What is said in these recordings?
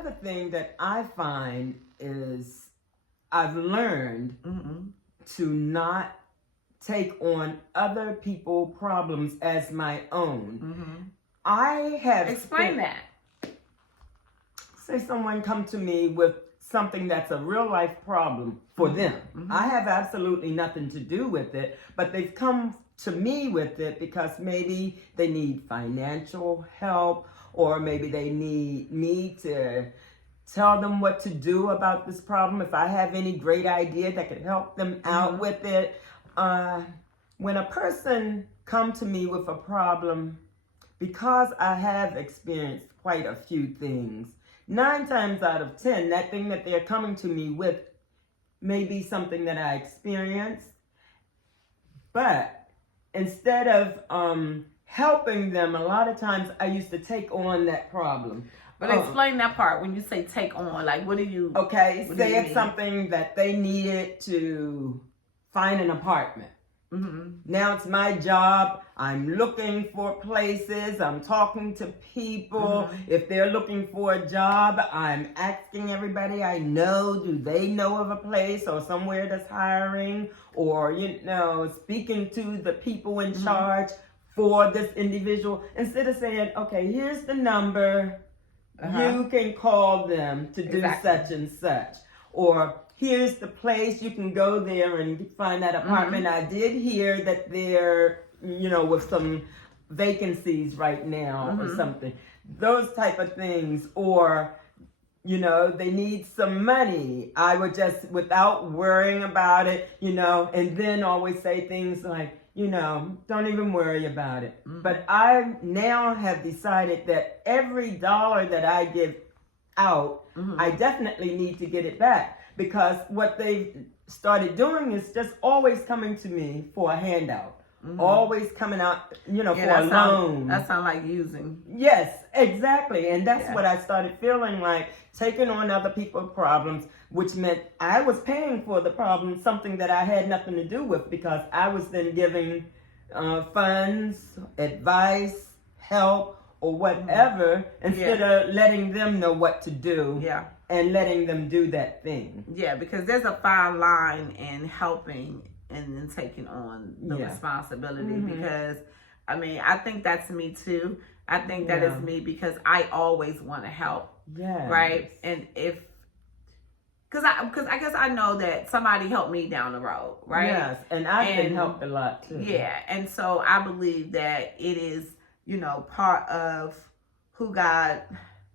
Another thing that I find is I've learned to not take on other people's problems as my own. I have Explain that. Say someone come to me with something that's a real life problem for them. I have absolutely nothing to do with it, but they've come to me with it because maybe they need financial help, or maybe they need me to tell them what to do about this problem. If I have any great idea that could help them out with it. When a person come to me with a problem, because I have experienced quite a few things, 9 times out of 10, that thing that they're coming to me with may be something that I experienced. But instead of helping them, a lot of times I used to take on that problem. But explain that part when you say take on. Like, what do you... Okay, say it's something that they needed to find an apartment. Now it's my job. I'm looking for places. I'm talking to people. If they're looking for a job, I'm asking everybody I know, do they know of a place or somewhere that's hiring? Or, speaking to the people in charge for this individual. Instead of saying, okay, here's the number. You can call them to do such and such. Or here's the place, you can go there and find that apartment. I did hear that they're, with some vacancies right now or something. Those type of things. Or, they need some money. I would just, without worrying about it, and then always say things like, don't even worry about it. But I now have decided that every dollar that I give out, I definitely need to get it back. Because what they've started doing is just always coming to me for a handout. Always coming out, for a loan. That sounds like using. Yes, exactly. And that's what I started feeling like, taking on other people's problems, which meant I was paying for the problem, something that I had nothing to do with, because I was then giving funds, advice, help, or whatever, instead of letting them know what to do. And letting them do that thing. Yeah, because there's a fine line in helping and then taking on the responsibility. Because, I think that's me too. I think that is me because I always want to help. Right? And because I guess I know that somebody helped me down the road, right? Yes, and I've been helped a lot too. Yeah, and so I believe that it is, part of who God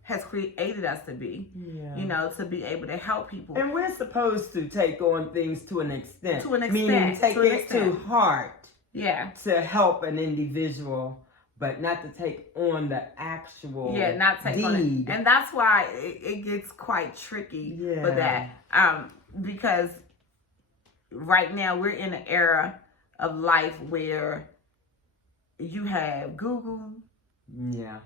has created us to be, to be able to help people. And we're supposed to take on things to an extent. To an extent. Meaning take it to heart. Yeah. To help an individual, but not to take on the actual not take deed. On it. And that's why it gets quite tricky for that. Because right now we're in an era of life where you have Google. Yeah.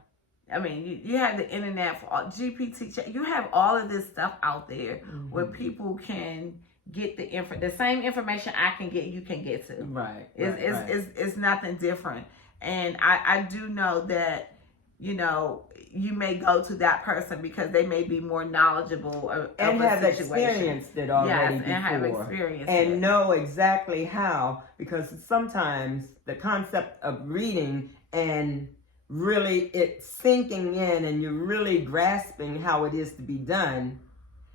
You have the internet for all, GPT. You have all of this stuff out there where people can get the same information I can get, you can get to. Right. It's nothing different. And I do know that, you may go to that person because they may be more knowledgeable and of have a situation. Experienced it already before. And have experienced and it. know exactly how, because sometimes the concept of reading and really it sinking in and you're really grasping how it is to be done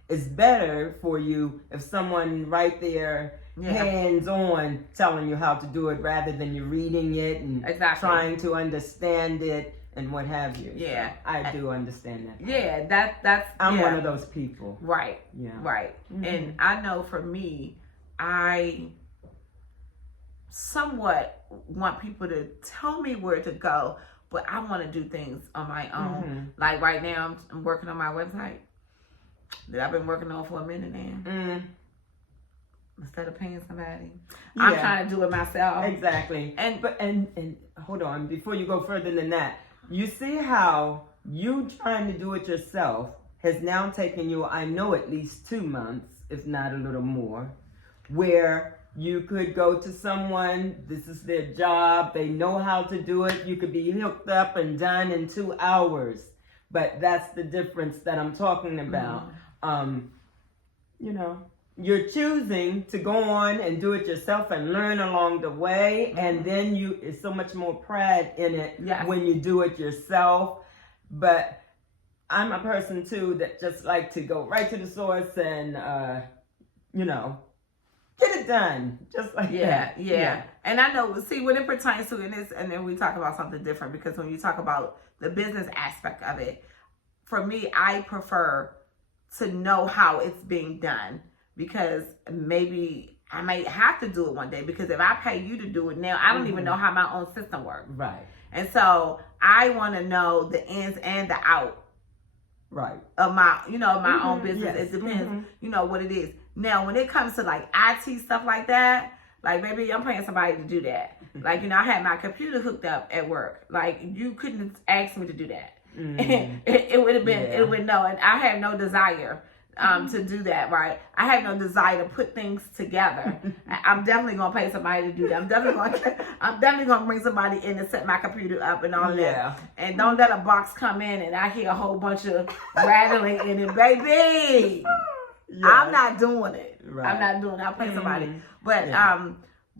is better for you if someone right there hands-on telling you how to do it, rather than you reading it and trying to understand it and what have you. Yeah. So I do understand that. Yeah, that's I'm one of those people. Right. Yeah. Right. And I know for me, I somewhat want people to tell me where to go, but I want to do things on my own. Like right now, I'm working on my website that I've been working on for a minute now. Instead of paying somebody, I'm trying to do it myself. Exactly. And hold on, before you go further than that, you see how you trying to do it yourself has now taken you, I know, at least 2 months, if not a little more, where you could go to someone, this is their job, they know how to do it, you could be hooked up and done in 2 hours. But that's the difference that I'm talking about. You know, you're choosing to go on and do it yourself and learn along the way, and then it's so much more pride in it when you do it yourself. But I'm a person too that just like to go right to the source and you know, get it done just like that. Yeah. And I know, see, when it pertains to this, and then we talk about something different, because when you talk about the business aspect of it, for me, I prefer to know how it's being done, because maybe I might have to do it one day, because if I pay you to do it now, I don't even know how my own system works. Right. And so I want to know the ins and the out of my, you know, my own business. It depends, you know, what it is. Now, when it comes to like IT stuff like that, like maybe I'm paying somebody to do that. Like, you know, I had my computer hooked up at work. Like, you couldn't ask me to do that. It would have been, it would no, and I have no desire to do that, right? I have no desire to put things together. I'm definitely gonna pay somebody to do that. I'm definitely gonna bring somebody in to set my computer up and all that. And don't let a box come in and I hear a whole bunch of rattling in it, baby. I'm not doing it. I'm not doing it. I'll pay somebody.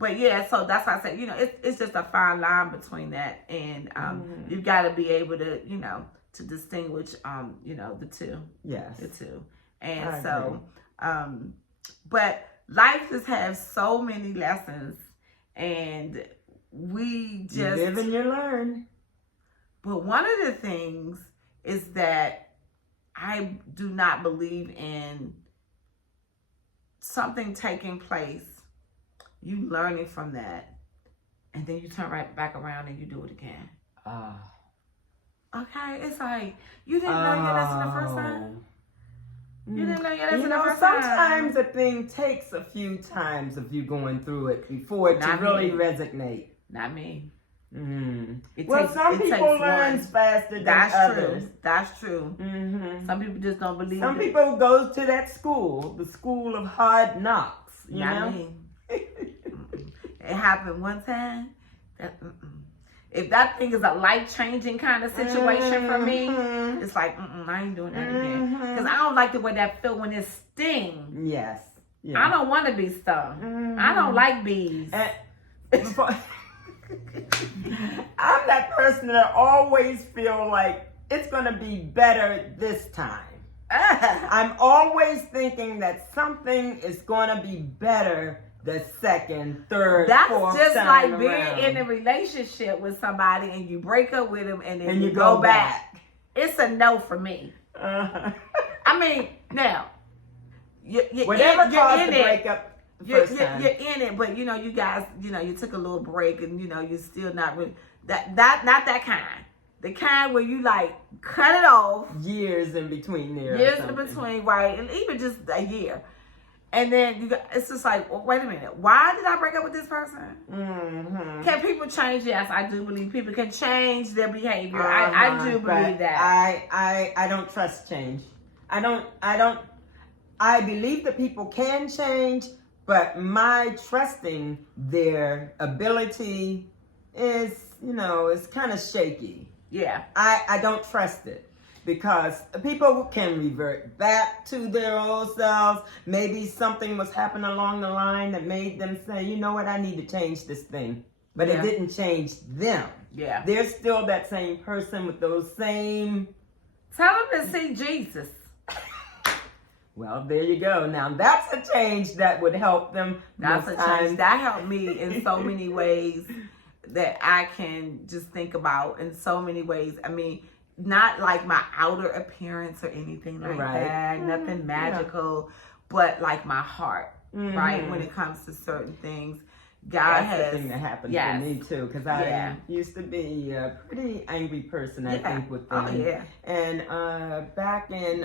But yeah, so that's why I said, you know, it's just a fine line between that, and you've got to be able to, you know, to distinguish, you know, the two. Yes. The two. And so, but life just has so many lessons, and we just... You live and you learn. But one of the things is that I do not believe in something taking place, you learning from that, and then you turn right back around and you do it again. Okay, it's like, you didn't learn your lesson the first time? You didn't learn your lesson the first time? Sometimes a thing takes a few times of you going through it before it to really resonate. Not me. Some people learn faster than others. That's true. Some people just don't believe it. Some people go to that school, the school of hard knocks. You know? Me. It happened one time. If that thing is a life-changing kind of situation for me, it's like, I ain't doing that again. Because I don't like the way that feel when it stings. Yes. I don't want to be stung. I don't like bees. I'm that person that always feel like it's going to be better this time. I'm always thinking that something is going to be better the second, third, fourth That's just like time being around. in a relationship with somebody and you break up with them and then you go back. It's a no for me. I mean, now, you're in it. You're in it, but you know, you guys, you know, you took a little break and you know, you're still not really, not that kind. The kind where you like cut it off. Years in between there. Years in between, right? And even just a year. And then it's just like, well, wait a minute. Why did I break up with this person? Can people change? Yes, I do believe people can change their behavior. I do believe that. I don't trust change. I believe that people can change, but my trusting their ability is, you know, it's kind of shaky. Yeah. I don't trust it. Because people can revert back to their old selves. Maybe something was happening along the line that made them say, you know what, I need to change this thing. But it didn't change them. Yeah. They're still that same person with those same... Tell them to see Jesus. Well, there you go. Now, that's a change that would help them. That's a change. That helped me in so many ways that I can just think about in so many ways. I mean... Not like my outer appearance or anything like that. Nothing magical, but like my heart, right? When it comes to certain things, God That's the thing that happened for me too, because I used to be a pretty angry person, I think, with them. And back in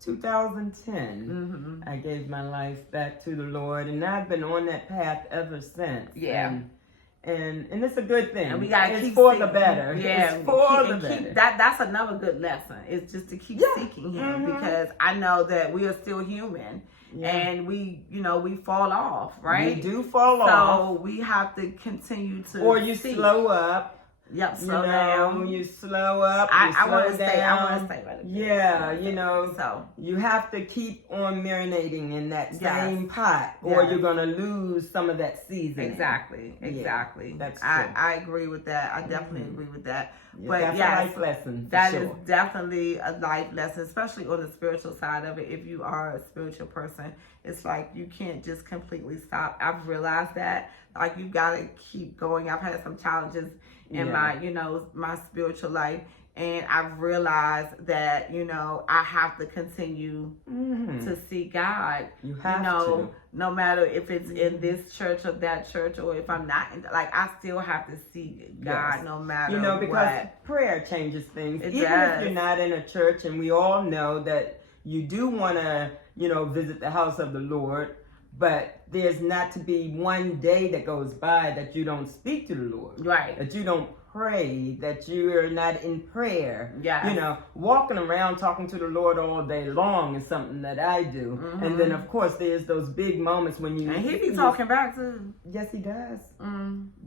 2010, I gave my life back to the Lord, and I've been on that path ever since. And it's a good thing. And we gotta keep for seeking. the better. Yeah, it's for the better. That's another good lesson. It's just to keep seeking Him, because I know that we are still human, and we fall off, right? We do fall off. So we have to continue to. Or you slow up. Yep, You slow know, down. you slow up. I want to slow stay. down. I want to stay right. Yeah, you know, so you have to keep on marinating in that same pot, or Yes. you're gonna lose some of that seasoning. Exactly. Yeah, that's true. I agree with that. I definitely agree with that. Yeah, But that's yes, a life lesson. For that sure. is definitely a life lesson, especially on the spiritual side of it. If you are a spiritual person, it's like you can't just completely stop. I've realized that. Like, you gotta keep going. I've had some challenges in my, you know, my spiritual life, and I've realized that, you know, I have to continue to see God. You have to. to. No matter if it's in this church or that church, or if I'm not in, like, I still have to see God. Yes. No matter You know, because what. prayer changes things. It Even does. if you're not in a church, and we all know that you do want to, you know, visit the house of the Lord, but there's not to be one day that goes by that you don't speak to the Lord. Right. That you don't pray, that you're not in prayer. Yes. You know, walking around talking to the Lord all day long is something that I do. And then, of course, there's those big moments when you... And he be talking back too. Yes, he does.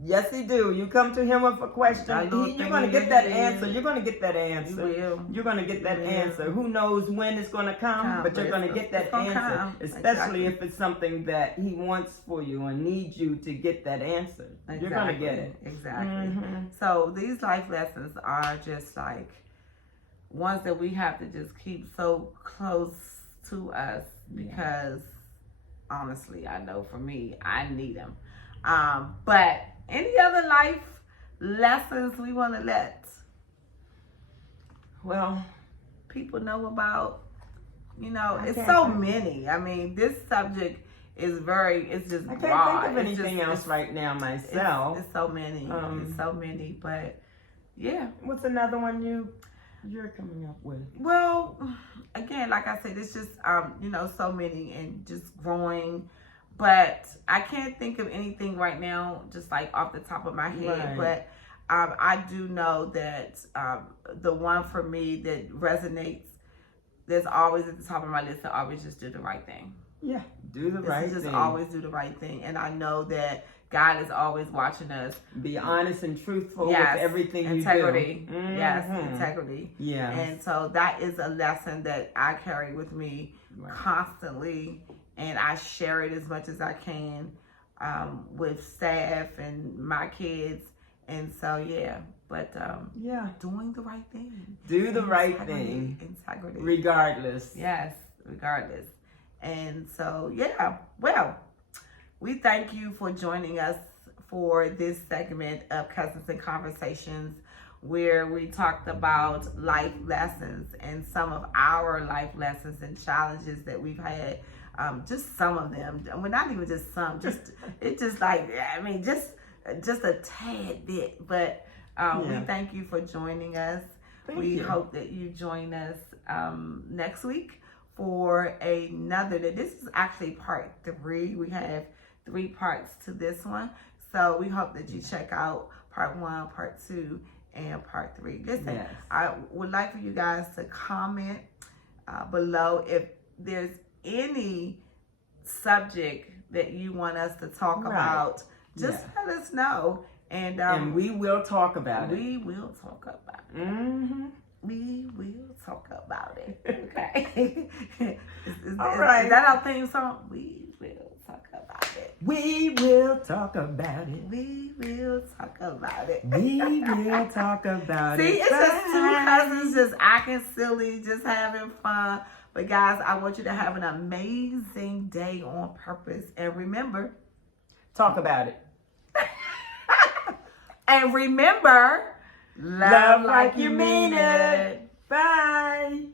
Yes, he do. You come to him with a question, you're going to get that answer. You're going to get that answer. You will. You're going to get that answer. Who knows when it's going to come, but you're going to get that answer. Especially if it's something that he wants for you and needs you to get that answer. You're going to get it. Exactly. So these life lessons are just like ones that we have to just keep so close to us, because honestly, I know for me, I need them. But any other life lessons we want to let people know about? You know, it's so many. I mean, this subject is it's just I can't broad. think of anything else right now myself. It's so many. It's so many, but yeah. What's another one you're coming up with? Well, again, like I said, it's just you know, so many and just growing. But I can't think of anything right now, just like off the top of my head. Right. But I do know that the one for me that resonates, there's always at the top of my list to always just do the right thing. Yeah, do the right thing. Just always do the right thing. And I know that God is always watching us. Be honest and truthful with everything you do. Integrity. Yes, integrity. Yeah. And so that is a lesson that I carry with me constantly. And I share it as much as I can with staff and my kids. And so, but doing the right thing. Do the right thing. Integrity. Regardless. Yes, regardless. And so, well, we thank you for joining us for this segment of Cousins and Conversations, where we talked about life lessons and some of our life lessons and challenges that we've had. Just some of them. Well, not even just some. Just just a tad bit. But we thank you for joining us. We hope that you join us next week for another. This is actually part 3. We have 3 parts to this one. So we hope that you check out part 1, part 2, and part 3. Listen, I would like for you guys to comment below if there's any subject that you want us to talk about. Just let us know. And we will talk about it. We will talk about it. We will talk about it. Okay. All right. Is that our theme song? We will talk about it. We will talk about it. We will talk about it. We will talk about it. See, it's just 2 cousins just acting silly, just having fun. But guys, I want you to have an amazing day on purpose. And remember, talk about it. And remember, love like you mean it. Bye.